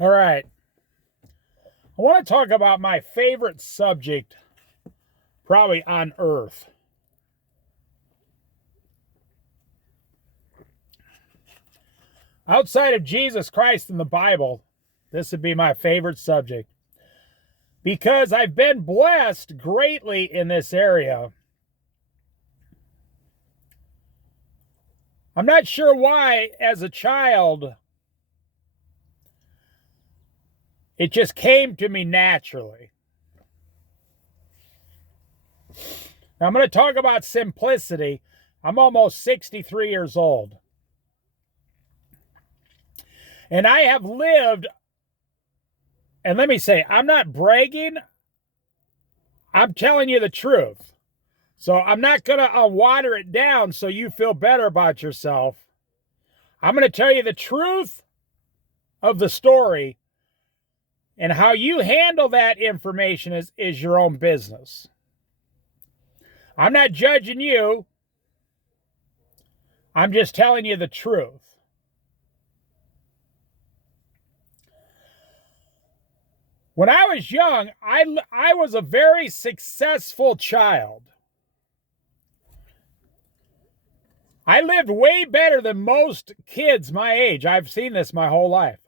All right. I want to talk about my favorite subject probably on earth. Outside of Jesus Christ and the Bible, this would be my favorite subject because I've been blessed greatly in this area. I'm not sure why, as a child, it just came to me naturally. Now, I'm going to talk about simplicity. I'm almost 63 years old. And I have lived, and let me say, I'm not bragging. I'm telling you the truth. So I'm not going to water it down so you feel better about yourself. I'm going to tell you the truth of the story, and how you handle that information is your own business. I'm not judging you. I'm just telling you the truth. When I was young, I was a very successful child. I lived way better than most kids my age. I've seen this my whole life.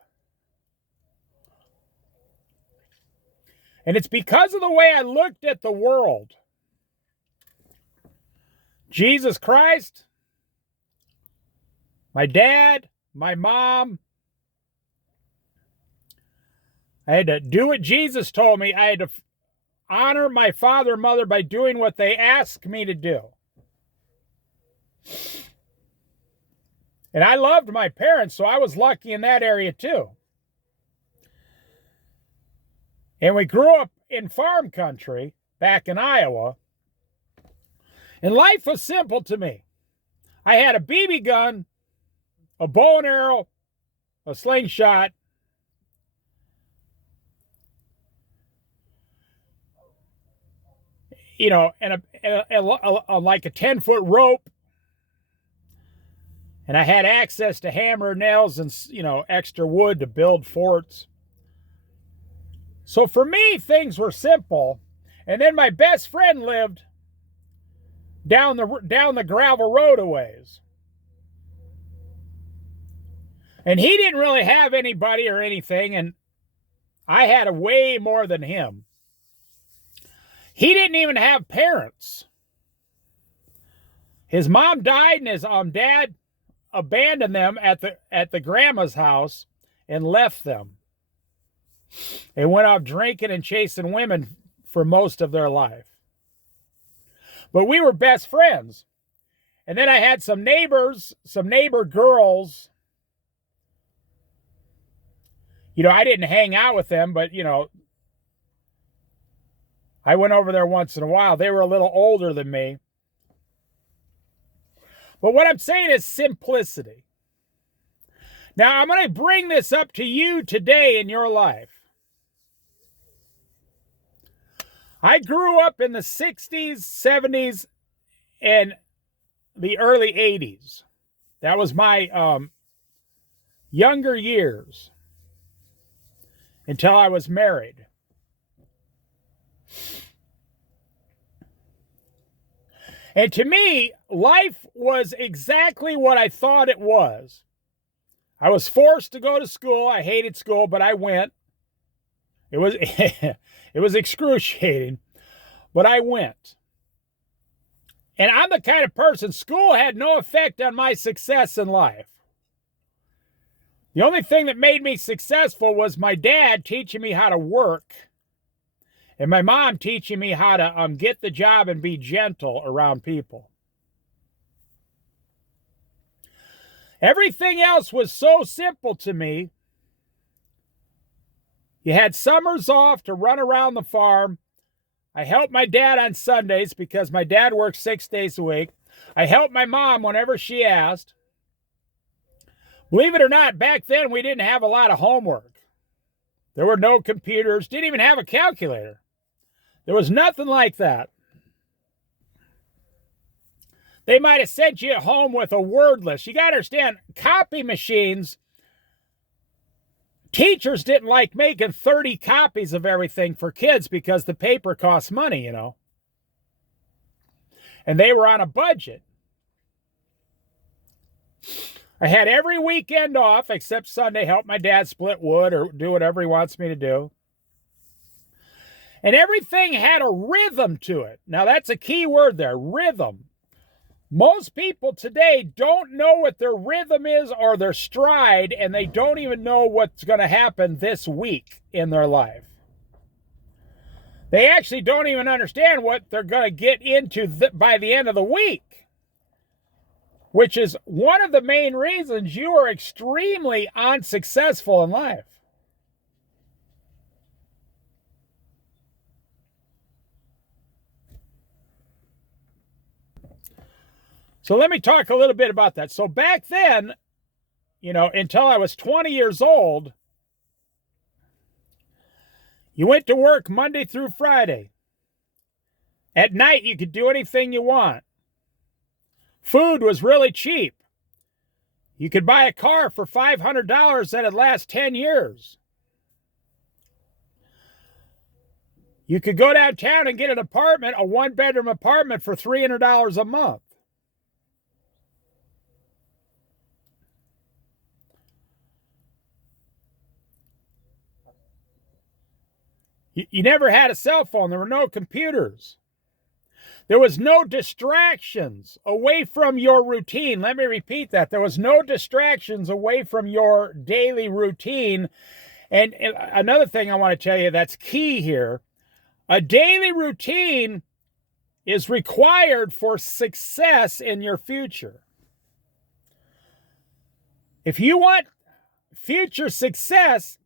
And it's because of the way I looked at the world. Jesus Christ, my dad, my mom. I had to do what Jesus told me. I had to honor my father and mother by doing what they asked me to do. And I loved my parents, so I was lucky in that area too. And we grew up in farm country back in Iowa. And life was simple to me. I had a BB gun, a bow and arrow, a slingshot, and like a 10-foot rope. And I had access to hammer, nails, and, extra wood to build forts. So for me, things were simple. And then my best friend lived down the gravel road a ways. And he didn't really have anybody or anything, and I had a way more than him. He didn't even have parents. His mom died, and his dad abandoned them at the grandma's house and left them. They went off drinking and chasing women for most of their life. But we were best friends. And then I had some neighbor girls. I didn't hang out with them, but, I went over there once in a while. They were a little older than me. But what I'm saying is simplicity. Now, I'm going to bring this up to you today in your life. I grew up in the 60s, 70s, and the early 80s. That was my younger years until I was married. And to me, life was exactly what I thought it was. I was forced to go to school. I hated school, but I went. It was it was excruciating, but I went. And I'm the kind of person, school had no effect on my success in life. The only thing that made me successful was my dad teaching me how to work and my mom teaching me how to get the job and be gentle around people. Everything else was so simple to me. You had summers off to run around the farm. I helped my dad on Sundays because my dad worked 6 days a week. I helped my mom whenever she asked. Believe it or not, back then we didn't have a lot of homework. There were no computers, didn't even have a calculator. There was nothing like that. They might have sent you home with a word list. You got to understand, copy machines Teachers didn't like making 30 copies of everything for kids because the paper costs money, you know. And they were on a budget. I had every weekend off except Sunday, help my dad split wood or do whatever he wants me to do. And everything had a rhythm to it. Now, that's a key word there, rhythm. Most people today don't know what their rhythm is or their stride, and they don't even know what's going to happen this week in their life. They actually don't even understand what they're going to get into by the end of the week, which is one of the main reasons you are extremely unsuccessful in life. So let me talk a little bit about that. So back then, you know, until I was 20 years old, you went to work Monday through Friday. At night, you could do anything you want. Food was really cheap. You could buy a car for $500 that'd last 10 years. You could go downtown and get an apartment, a one-bedroom apartment for $300 a month. You never had a cell phone. There were no computers. There was no distractions away from your routine. Let me repeat that. There was no distractions away from your daily routine. And another thing I want to tell you that's key here, a daily routine is required for success in your future. If you want future success,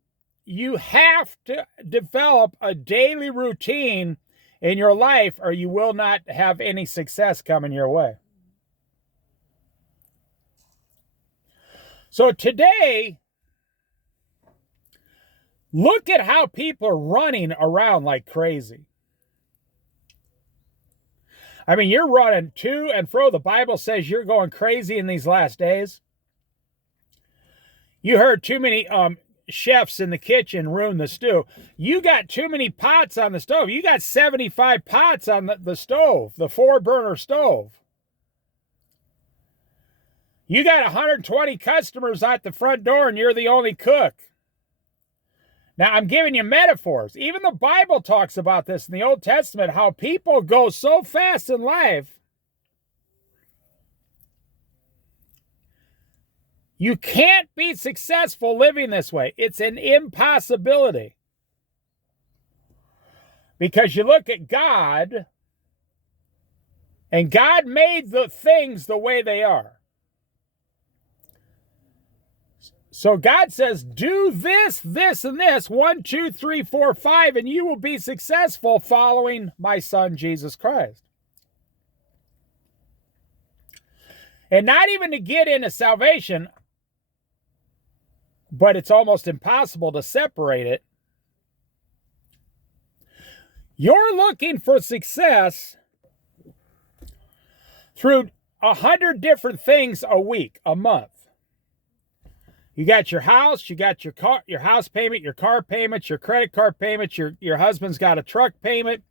you have to develop a daily routine in your life or you will not have any success coming your way. So today, look at how people are running around like crazy. I mean, you're running to and fro. The Bible says you're going crazy in these last days. You heard too many chefs in the kitchen ruin the stew. You got too many pots on the stove. You got 75 pots on the stove, the 4-burner stove. You got 120 customers at the front door and you're the only cook. Now, I'm giving you metaphors. Even the Bible talks about this in the Old Testament, how people go so fast in life. You can't be successful living this way. It's an impossibility. Because you look at God, and God made the things the way they are. So God says, do this, this, and this, 1, 2, 3, 4, 5, and you will be successful following my son, Jesus Christ. And not even to get into salvation, but it's almost impossible to separate it. You're looking for success through 100 different things a week, a month. You got your house, you got your car, your house payment, your car payments, your credit card payments, your husband's got a truck payment.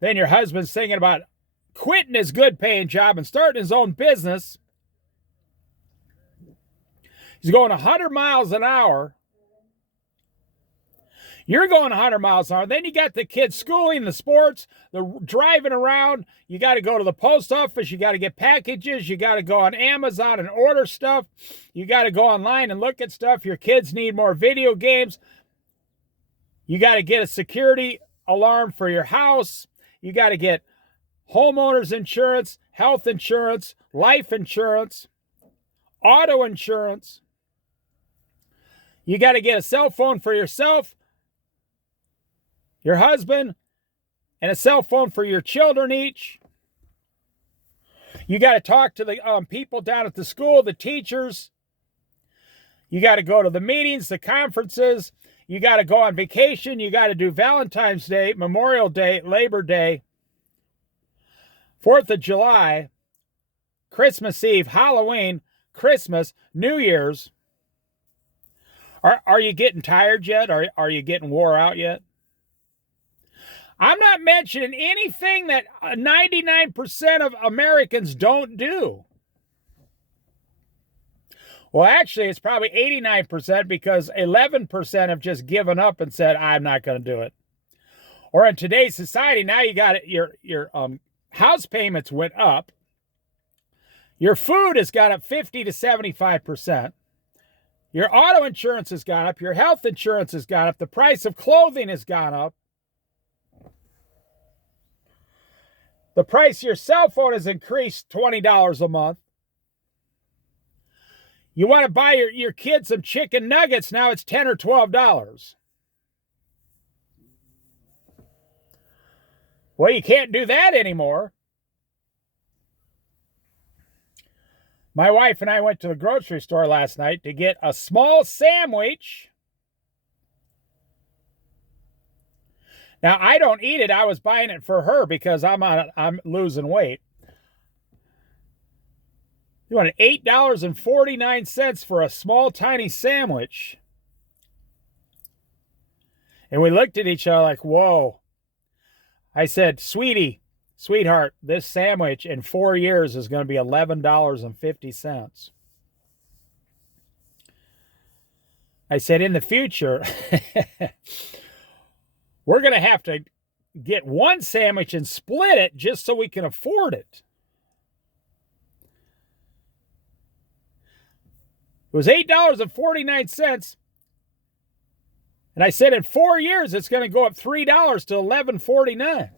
Then your husband's thinking about quitting his good paying job and starting his own business. He's going 100 miles an hour. You're going 100 miles an hour. Then you got the kids schooling, the sports, the driving around. You got to go to the post office. You got to get packages. You got to go on Amazon and order stuff. You got to go online and look at stuff. Your kids need more video games. You got to get a security alarm for your house. You got to get homeowners insurance, health insurance, life insurance, auto insurance. You got to get a cell phone for yourself, your husband, and a cell phone for your children each. You got to talk to the people down at the school, the teachers. You got to go to the meetings, the conferences. You got to go on vacation. You got to do Valentine's Day, Memorial Day, Labor Day, 4th of July, Christmas Eve, Halloween, Christmas, New Year's. Are you getting tired yet? Are you getting wore out yet? I'm not mentioning anything that 99% of Americans don't do. Well, actually, it's probably 89% because 11% have just given up and said, I'm not going to do it. Or in today's society, now you got it, your house payments went up. Your food has got up 50 to 75%. Your auto insurance has gone up. Your health insurance has gone up. The price of clothing has gone up. The price of your cell phone has increased $20 a month. You want to buy your kids some chicken nuggets, now it's $10 or $12. Well, you can't do that anymore. My wife and I went to the grocery store last night to get a small sandwich. Now, I don't eat it. I was buying it for her because I'm losing weight. You wanted $8.49 for a small, tiny sandwich. And we looked at each other like, whoa. I said, sweetheart, this sandwich in 4 years is going to be $11.50. I said, in the future, we're going to have to get one sandwich and split it just so we can afford it. It was $8.49. And I said in 4 years, it's going to go up $3 to $11.49.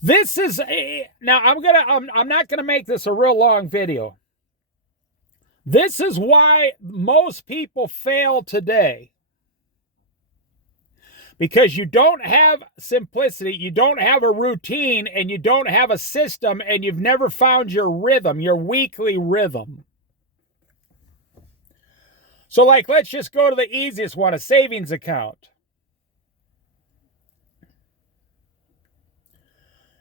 This is now I'm not going to make this a real long video. This is why most people fail today. Because you don't have simplicity, you don't have a routine, and you don't have a system, and you've never found your rhythm, your weekly rhythm. So like, let's just go to the easiest one, a savings account.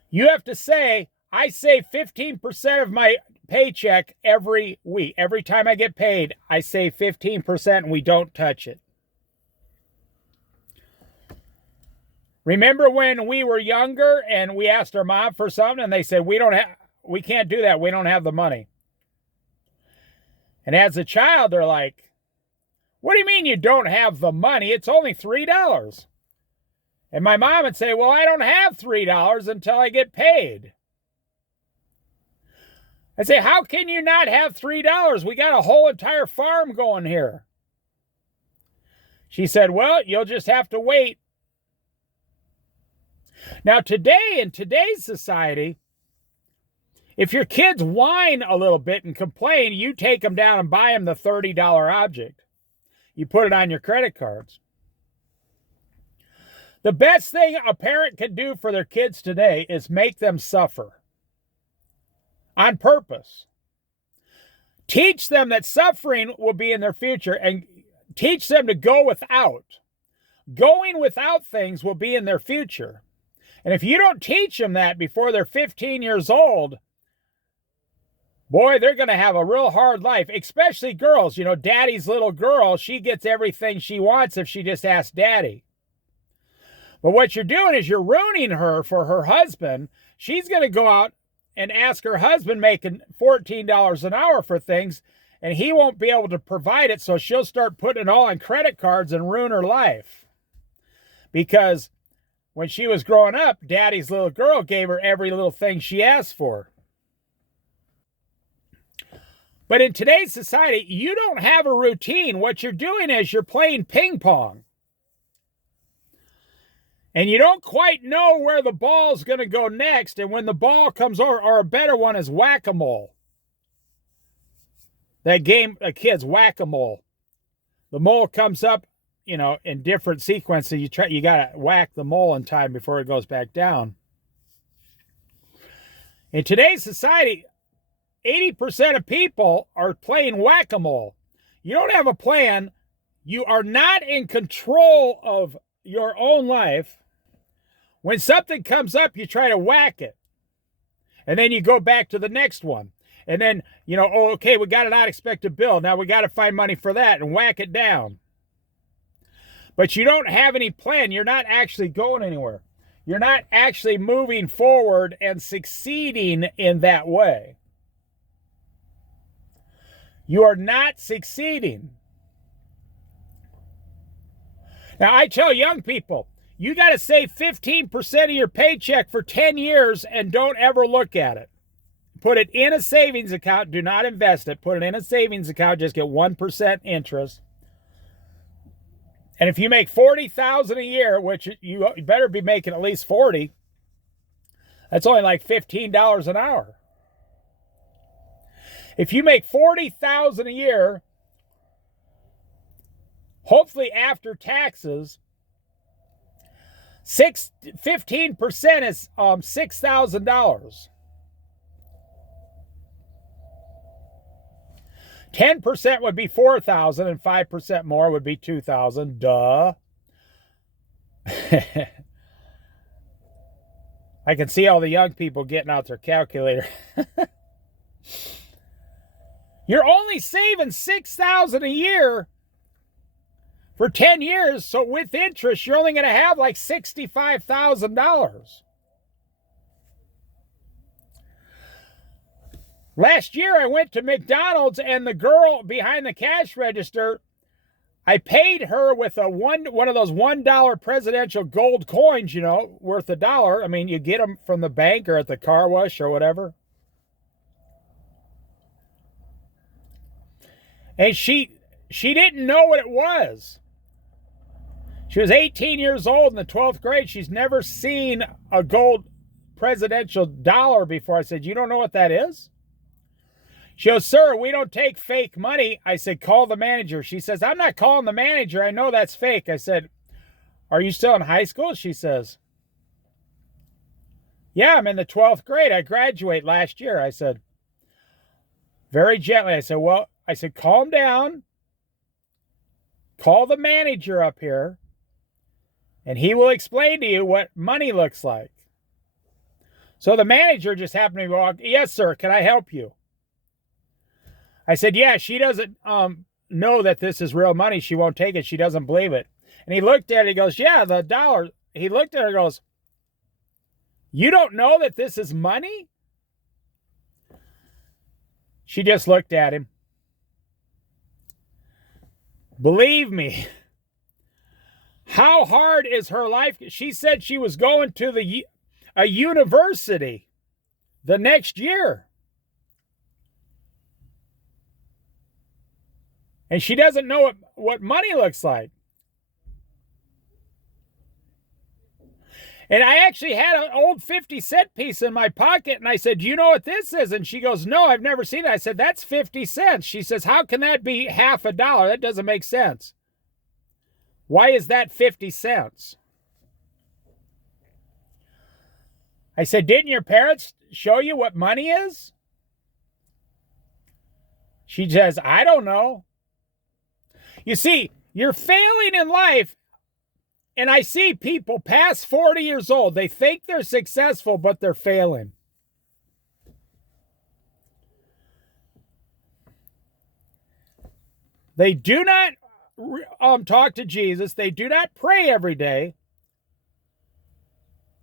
You have to say, I save 15% of my paycheck every week. Every time I get paid, I save 15% and we don't touch it. Remember when we were younger and we asked our mom for something and they said, we can't do that. We don't have the money. And as a child, they're like, what do you mean you don't have the money? It's only $3. And my mom would say, well, I don't have $3 until I get paid. I say, how can you not have $3? We got a whole entire farm going here. She said, well, you'll just have to wait. Now today, in today's society, if your kids whine a little bit and complain, you take them down and buy them the $30 object. You put it on your credit cards. The best thing a parent can do for their kids today is make them suffer. On purpose. Teach them that suffering will be in their future and teach them to go without. Going without things will be in their future. And if you don't teach them that before they're 15 years old, boy, they're going to have a real hard life, especially girls. You know, daddy's little girl, she gets everything she wants if she just asks daddy. But what you're doing is you're ruining her for her husband. She's going to go out and ask her husband making $14 an hour for things, and he won't be able to provide it, so she'll start putting it all on credit cards and ruin her life. Because when she was growing up, daddy's little girl gave her every little thing she asked for. But in today's society, you don't have a routine. What you're doing is you're playing ping pong. And you don't quite know where the ball's going to go next. And when the ball comes over, or a better one is whack-a-mole. That game, kids, whack-a-mole. The mole comes up, you know, in different sequences. You got to whack the mole in time before it goes back down. In today's society, 80% of people are playing whack-a-mole. You don't have a plan. You are not in control of your own life. When something comes up, you try to whack it. And then you go back to the next one. And then, oh, okay, we got an unexpected bill. Now we got to find money for that and whack it down. But you don't have any plan. You're not actually going anywhere. You're not actually moving forward and succeeding in that way. You are not succeeding. Now, I tell young people, you got to save 15% of your paycheck for 10 years and don't ever look at it. Put it in a savings account. Do not invest it. Put it in a savings account. Just get 1% interest. And if you make $40,000 a year, which you better be making at least 40, that's only like $15 an hour. If you make $40,000 a year, hopefully after taxes, 15% is $6,000. 10% would be $4,000, and 5% more would be $2,000. Duh. I can see all the young people getting out their calculator. You're only saving $6,000 a year for 10 years, so with interest, you're only going to have like $65,000. Last year, I went to McDonald's, and the girl behind the cash register, I paid her with one of those $1 presidential gold coins, worth $1. I mean, you get them from the bank or at the car wash or whatever. And she didn't know what it was. She was 18 years old in the 12th grade. She's never seen a gold presidential dollar before. I said, "You don't know what that is?" She goes, "Sir, we don't take fake money." I said, "Call the manager." She says, "I'm not calling the manager. I know that's fake." I said, "Are you still in high school?" She says, "Yeah, I'm in the 12th grade. I graduate last year." I said, very gently, I said, "Calm down. Call the manager up here, and he will explain to you what money looks like." So the manager just happened to walk. "Yes, sir. Can I help you?" I said, "Yeah, she doesn't know that this is real money. She won't take it. She doesn't believe it." And he looked at it. He goes, "Yeah, the dollar." He looked at her and goes, "You don't know that this is money?" She just looked at him. Believe me, how hard is her life? She said she was going to a university the next year. And she doesn't know what money looks like. And I actually had an old 50-cent piece in my pocket, and I said, "Do you know what this is?" And she goes, "No, I've never seen it." I said, "That's 50 cents. She says, "How can that be half a dollar? That doesn't make sense. Why is that 50 cents? I said, "Didn't your parents show you what money is?" She says, "I don't know." You see, you're failing in life, and I see people past 40 years old. They think they're successful, but they're failing. They do not talk to Jesus. They do not pray every day.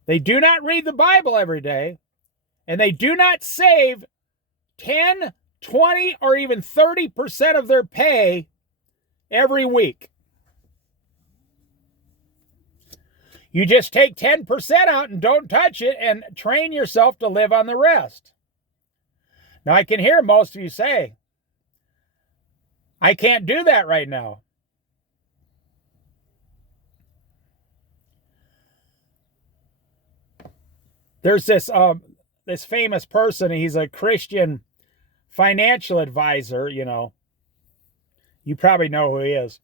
They do not read the Bible every day. And they do not save 10, 20, or even 30% of their pay every week. You just take 10% out and don't touch it and train yourself to live on the rest. Now, I can hear most of you say, "I can't do that right now." There's this famous person. He's a Christian financial advisor, You probably know who he is.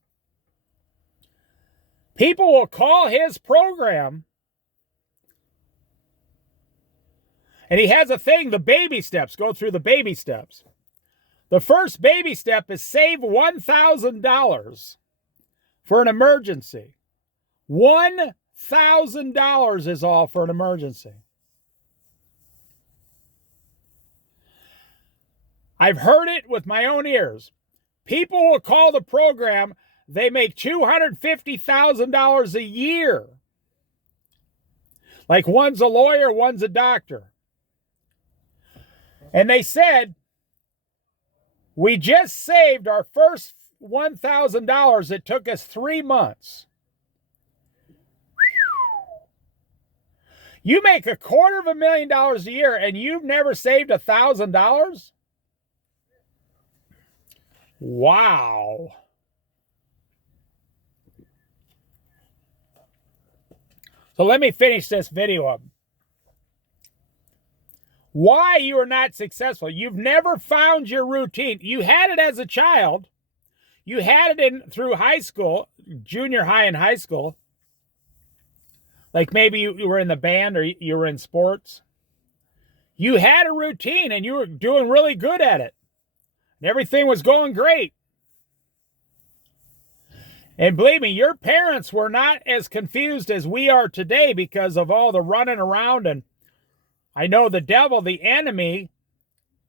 People will call his program, and he has a thing, the baby steps. Go through the baby steps. The first baby step is save $1,000 for an emergency. $1,000 is all for an emergency. I've heard it with my own ears. People will call the program, they make $250,000 a year. Like one's a lawyer, one's a doctor. And they said, we just saved our first $1,000. It took us 3 months. You make $250,000 a year and you've never saved $1,000? Wow. So let me finish this video up. Why you are not successful. You've never found your routine. You had it as a child. You had it through high school, junior high and high school. Like maybe you were in the band or you were in sports. You had a routine and you were doing really good at it. And everything was going great. And believe me, your parents were not as confused as we are today because of all the running around. And I know the devil, the enemy,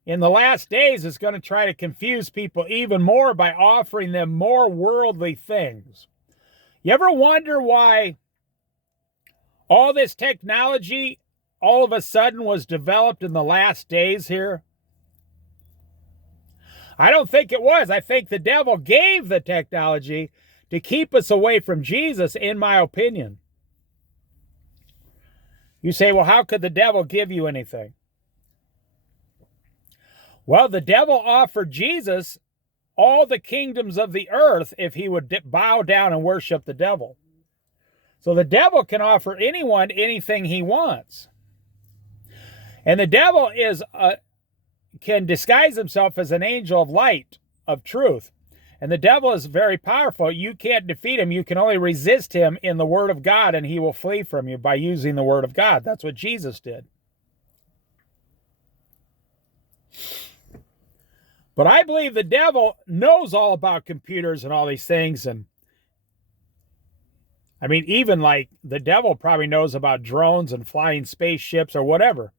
in the last days is going to try to confuse people even more by offering them more worldly things. You ever wonder why all this technology all of a sudden was developed in the last days here? I don't think it was. I think the devil gave the technology to keep us away from Jesus, in my opinion. You say, well, how could the devil give you anything? Well, the devil offered Jesus all the kingdoms of the earth if he would bow down and worship the devil. So the devil can offer anyone anything he wants. And the devil can disguise himself as an angel of light, of truth. And the devil is very powerful. You can't defeat him. You can only resist him in the word of God, and he will flee from you by using the word of God. That's what Jesus did. But I believe the devil knows all about computers and all these things. And I mean, even like the devil probably knows about drones and flying spaceships or whatever.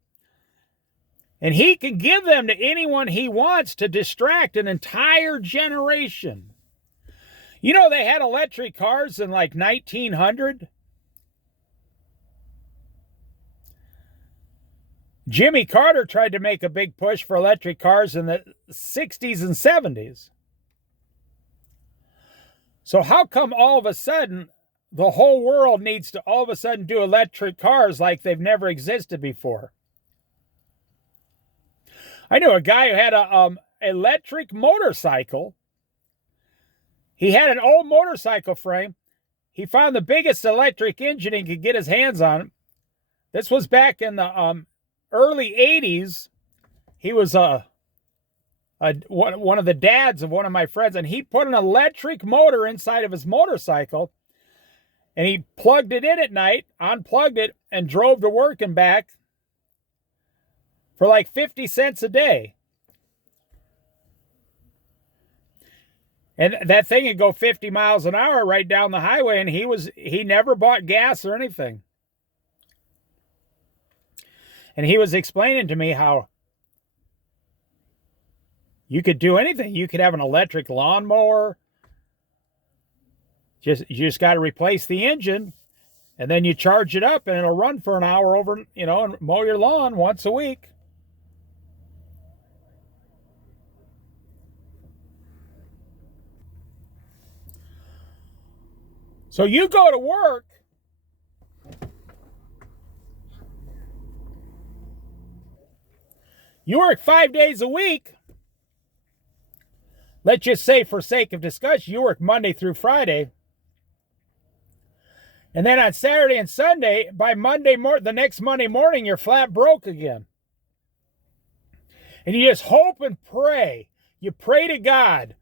And he can give them to anyone he wants to distract an entire generation. You know, they had electric cars in like 1900. Jimmy Carter tried to make a big push for electric cars in the 60s and 70s. So how come all of a sudden the whole world needs to all of a sudden do electric cars like they've never existed before? I knew a guy who had an electric motorcycle. He had an old motorcycle frame. He found the biggest electric engine he could get his hands on. This was back in the early 80s. He was one of the dads of one of my friends, and he put an electric motor inside of his motorcycle, and he plugged it in at night, unplugged it, and drove to work and back for like 50 cents a day. And that thing would go 50 miles an hour right down the highway, and he never bought gas or anything. And he was explaining to me how you could do anything. You could have an electric lawnmower. You just got to replace the engine, and then you charge it up, and it'll run for an hour over, and mow your lawn once a week. So you go to work, you work 5 days a week. Let's just say, for sake of discussion, you work Monday through Friday. And then on Saturday and Sunday, by the next Monday morning, you're flat broke again. And you just hope and pray. You pray to God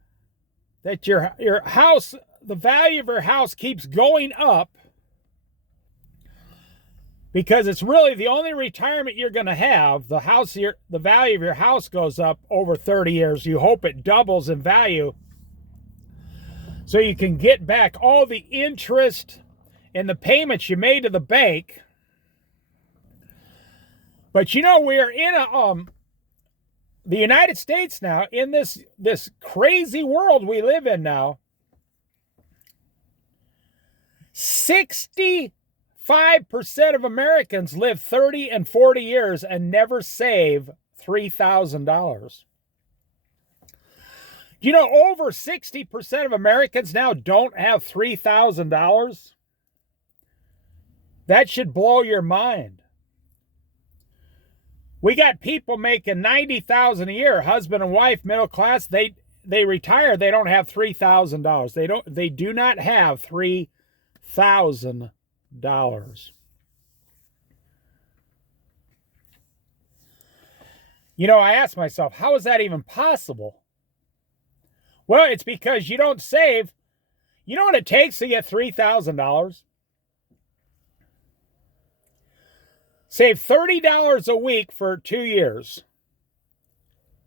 that your house, the value of your house keeps going up, because it's really the only retirement you're going to have. The value of your house goes up over 30 years. You hope it doubles in value so you can get back all the interest and the payments you made to the bank. But we are in the United States now, in this crazy world we live in now, 65% of Americans live 30 and 40 years and never save $3,000. You know, over 60% of Americans now don't have $3,000. That should blow your mind. We got people making $90,000 a year, husband and wife, middle class. They retire, they don't have $3,000. They do not have $3,000. You know, I asked myself, how is that even possible? Well, it's because you don't save. You know what it takes to get $3,000? Save $30 a week for 2 years,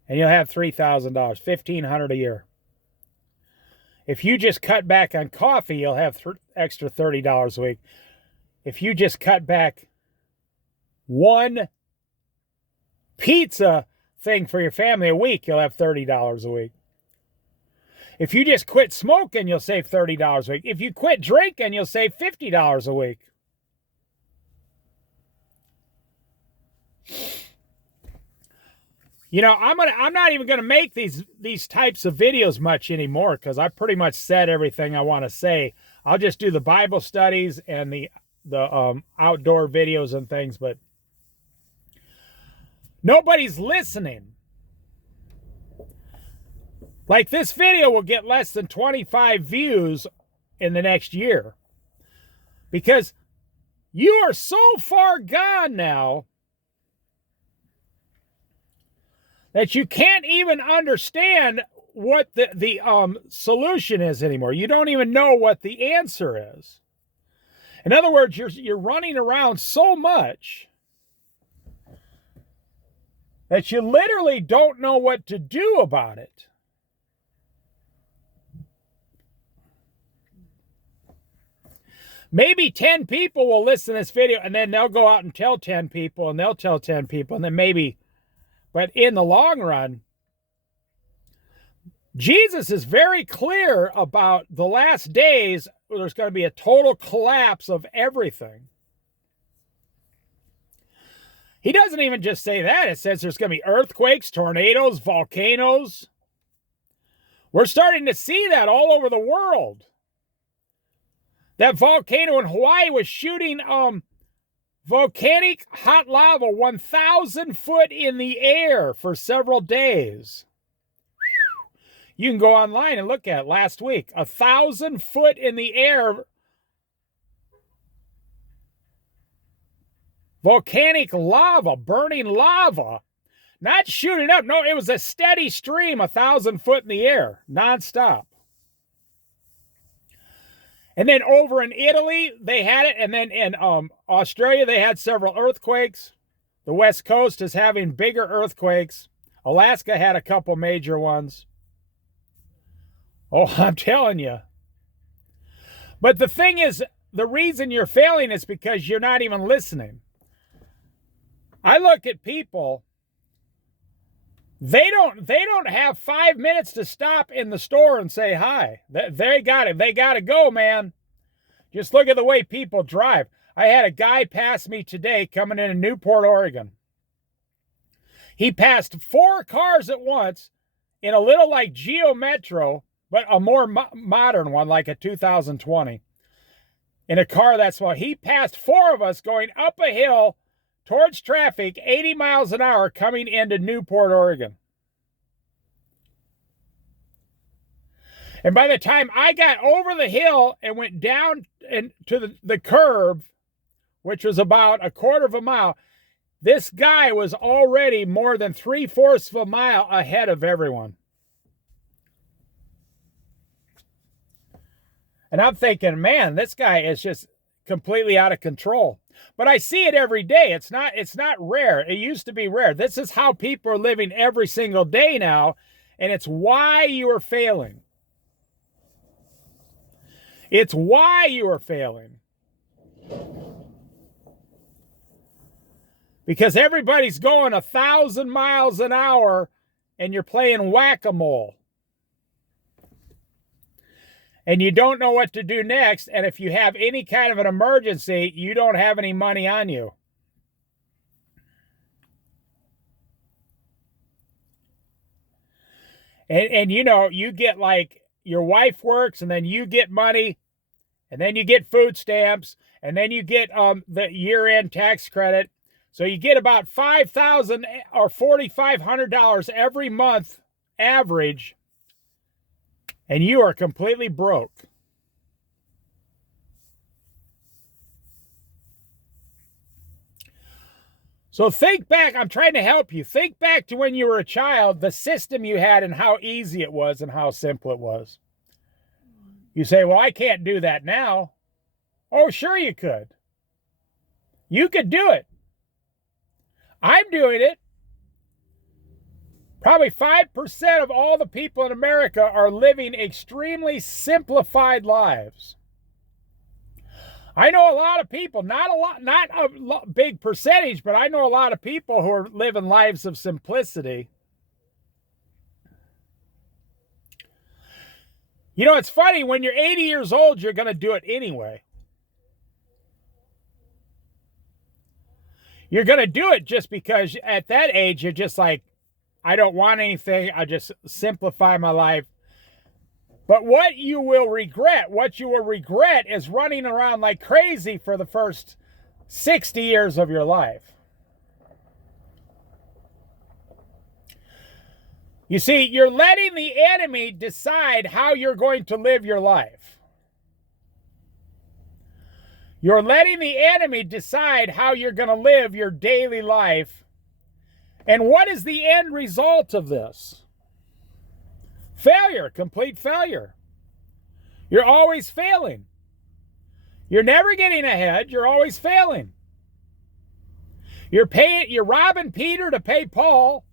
and you'll have $3,000, $1,500 a year. If you just cut back on coffee, you'll have extra $30 a week. If you just cut back one pizza thing for your family a week, you'll have $30 a week. If you just quit smoking, you'll save $30 a week. If you quit drinking, you'll save $50 a week. You know, I'm not even going to make these types of videos much anymore because I pretty much said everything I want to say. I'll just do the Bible studies and the outdoor videos and things, but nobody's listening. Like, this video will get less than 25 views in the next year because you are so far gone now that you can't even understand what the solution is anymore. You don't even know what the answer is. In other words, you're running around so much that you literally don't know what to do about it. Maybe 10 people will listen to this video, and then they'll go out and tell 10 people, and they'll tell 10 people, and then maybe... But in the long run, Jesus is very clear about the last days where there's going to be a total collapse of everything. He doesn't even just say that. It says there's going to be earthquakes, tornadoes, volcanoes. We're starting to see that all over the world. That volcano in Hawaii was shooting volcanic hot lava 1,000 foot in the air for several days. You can go online and look at it last week. 1,000 foot in the air. Volcanic lava, burning lava. Not shooting up. No, it was a steady stream 1,000 foot in the air, nonstop. And then over in Italy, they had it. And then in Australia, they had several earthquakes. The West Coast is having bigger earthquakes. Alaska had a couple major ones. Oh, I'm telling you. But the thing is, the reason you're failing is because you're not even listening. I look at people, they don't have 5 minutes to stop in the store and say hi. They got it. They got to go, man. Just look at the way people drive. I had a guy pass me today coming into Newport, Oregon. He passed 4 cars at once in a little like Geo Metro, but a more modern one, like a 2020. In a car that's small. He passed 4 of us going up a hill towards traffic, 80 miles an hour, coming into Newport, Oregon. And by the time I got over the hill and went down to the curb, which was about a quarter of a mile, this guy was already more than 3/4 of a mile ahead of everyone. And I'm thinking, man, this guy is just completely out of control. But I see it every day. It's not rare. It used to be rare. This is how people are living every single day now, and it's why you are failing. It's why you are failing. Because everybody's going 1,000 miles an hour and you're playing whack-a-mole. And you don't know what to do next. And if you have any kind of an emergency, you don't have any money on you. And you know, you get like, your wife works, and then you get money, and then you get food stamps, and then you get the year-end tax credit. So you get about $5,000 or $4,500 every month average, and you are completely broke. So think back. I'm trying to help you. Think back to when you were a child, the system you had and how easy it was and how simple it was. You say, well, I can't do that now. Oh, sure you could. You could do it. I'm doing it. Probably 5% of all the people in America are living extremely simplified lives. I know a lot of people, not a big percentage, but I know a lot of people who are living lives of simplicity. You know, it's funny, when you're 80 years old, you're going to do it anyway. You're going to do it just because at that age, you're just like, I don't want anything. I just simplify my life. But what you will regret is running around like crazy for the first 60 years of your life. You see, you're letting the enemy decide how you're going to live your life. You're letting the enemy decide how you're going to live your daily life. And what is the end result of this? Failure, complete failure. You're always failing. You're never getting ahead. You're always failing. You're robbing Peter to pay Paul.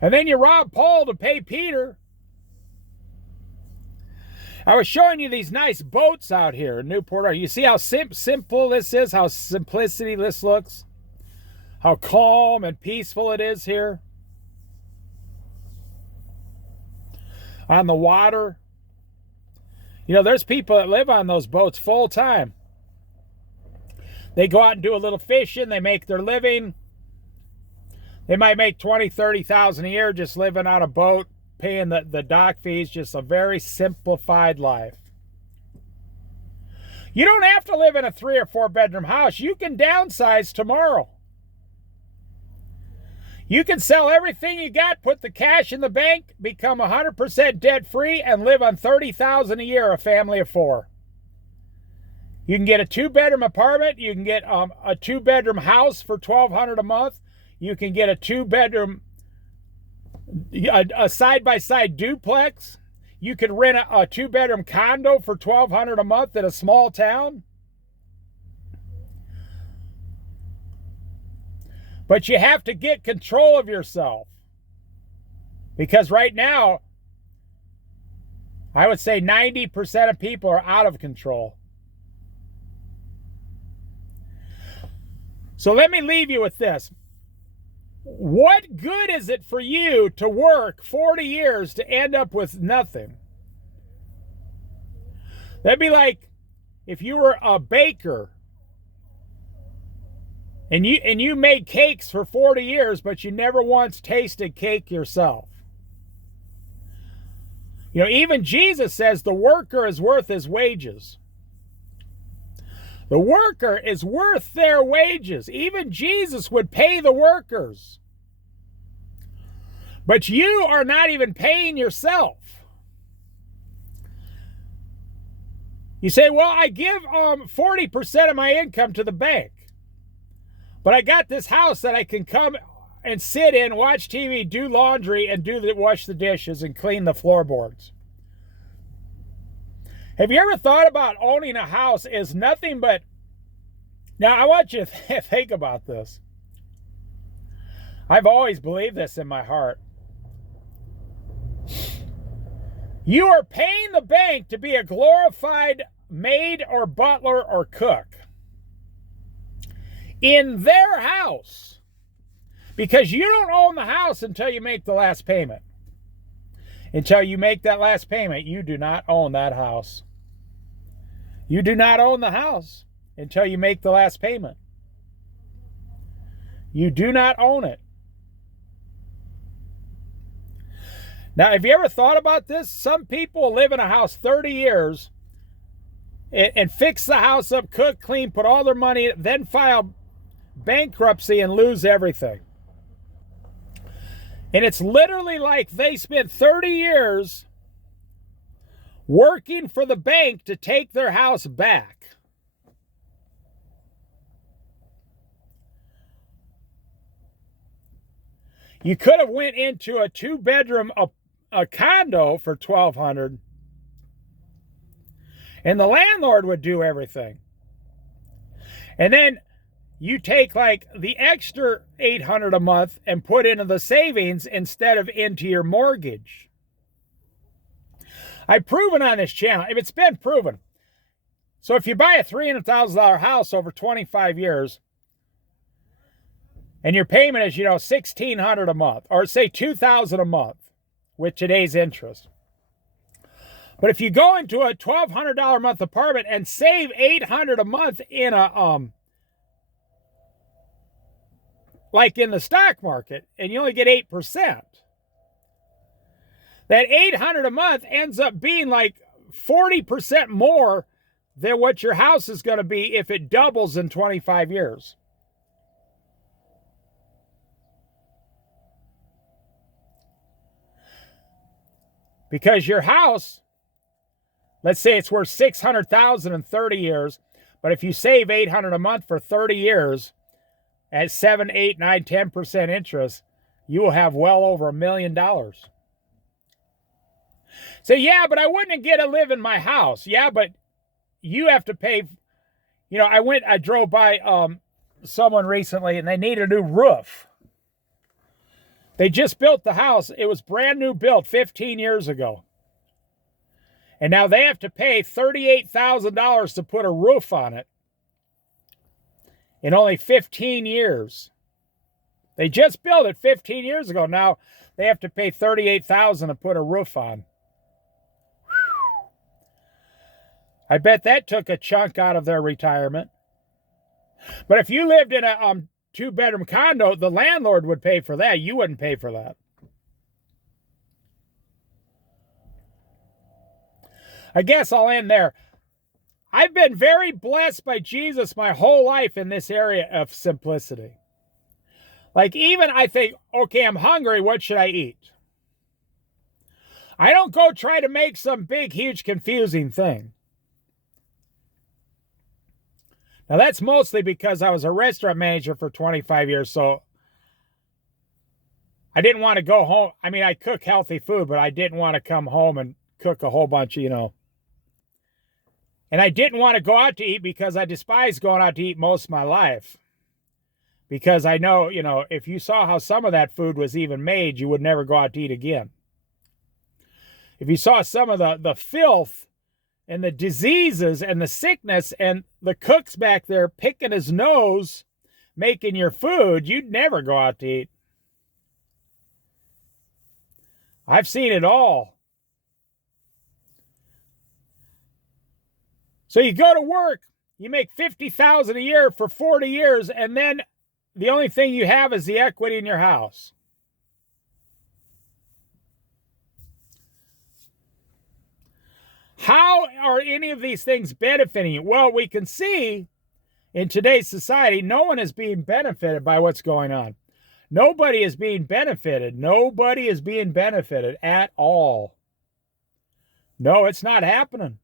And then you rob Paul to pay Peter. I was showing you these nice boats out here in Newport. You see how simple this is, how simplicity this looks, how calm and peaceful it is here on the water. You know, there's people that live on those boats full time. They go out and do a little fishing. They make their living. They might make $20,000, $30,000 a year just living on a boat, paying the dock fees. Just a very simplified life. You don't have to live in a 3 or 4 bedroom house. You can downsize tomorrow. You can sell everything you got, put the cash in the bank, become 100% debt free, and live on $30,000 a year, a family of 4. You can get a 2-bedroom apartment. You can get a 2-bedroom house for $1,200 a month. You can get a 2-bedroom, a side-by-side duplex. You could rent a 2-bedroom condo for $1,200 a month in a small town. But you have to get control of yourself. Because right now, I would say 90% of people are out of control. So let me leave you with this. What good is it for you to work 40 years to end up with nothing? That'd be like if you were a baker and you made cakes for 40 years, but you never once tasted cake yourself. You know, even Jesus says the worker is worth his wages. The worker is worth their wages. Even Jesus would pay the workers. But you are not even paying yourself. You say, well, I give 40% of my income to the bank. But I got this house that I can come and sit in, watch TV, do laundry, and wash the dishes and clean the floorboards. Have you ever thought about owning a house is nothing but... Now, I want you to think about this. I've always believed this in my heart. You are paying the bank to be a glorified maid or butler or cook in their house. Because you don't own the house until you make the last payment. Until you make that last payment, you do not own that house. You do not own the house until you make the last payment. You do not own it. Now, have you ever thought about this? Some people live in a house 30 years and fix the house up, cook, clean, put all their money in it, then file bankruptcy and lose everything. And it's literally like they spent 30 years working for the bank to take their house back. You could have went into a 2-bedroom a condo for $1,200, and the landlord would do everything. And then you take like the extra $800 a month and put into the savings instead of into your mortgage. I've proven on this channel, if it's been proven. So if you buy a $300,000 house over 25 years, and your payment is, $1,600 a month, or say $2,000 a month with today's interest. But if you go into a $1,200 a month apartment and save $800 a month in a like in the stock market, and you only get 8%, that $800 a month ends up being like 40% more than what your house is going to be if it doubles in 25 years. Because your house, let's say it's worth $600,000 in 30 years, but if you save $800 a month for 30 years at 7, 8, 9, 10% interest, you will have well over $1 million. So yeah, but I wouldn't get to live in my house. Yeah, but you have to pay. I drove by someone recently and they need a new roof. They just built the house. It was brand new built 15 years ago. And now they have to pay $38,000 to put a roof on it in only 15 years. They just built it 15 years ago. Now they have to pay $38,000 to put a roof on. Whew. I bet that took a chunk out of their retirement. But if you lived in a 2-bedroom condo, the landlord would pay for that. You wouldn't pay for that. I guess I'll end there. I've been very blessed by Jesus my whole life in this area of simplicity. Like even I think, okay, I'm hungry, what should I eat? I don't go try to make some big, huge, confusing thing. Now that's mostly because I was a restaurant manager for 25 years, so I didn't want to go home. I mean, I cook healthy food, but I didn't want to come home and cook a whole bunch, And I didn't want to go out to eat because I despised going out to eat most of my life. Because I know, if you saw how some of that food was even made, you would never go out to eat again. If you saw some of the filth and the diseases and the sickness and the cook's back there picking his nose, making your food, you'd never go out to eat. I've seen it all. So you go to work, you make $50,000 a year for 40 years, and then the only thing you have is the equity in your house. How are any of these things benefiting you? Well, we can see in today's society, no one is being benefited by what's going on. Nobody is being benefited. Nobody is being benefited at all. No, it's not happening.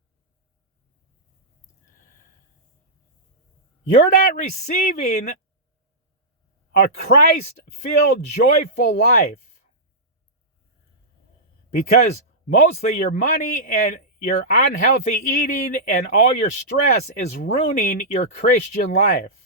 You're not receiving a Christ-filled, joyful life because mostly your money and your unhealthy eating and all your stress is ruining your Christian life.